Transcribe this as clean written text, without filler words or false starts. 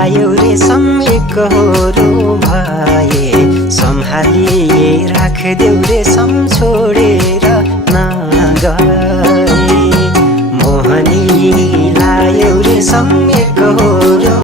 लायो रे एकहोरो भए सम्हालिए राखदेऊ रे छोडेर नगए मोहनी लायो रे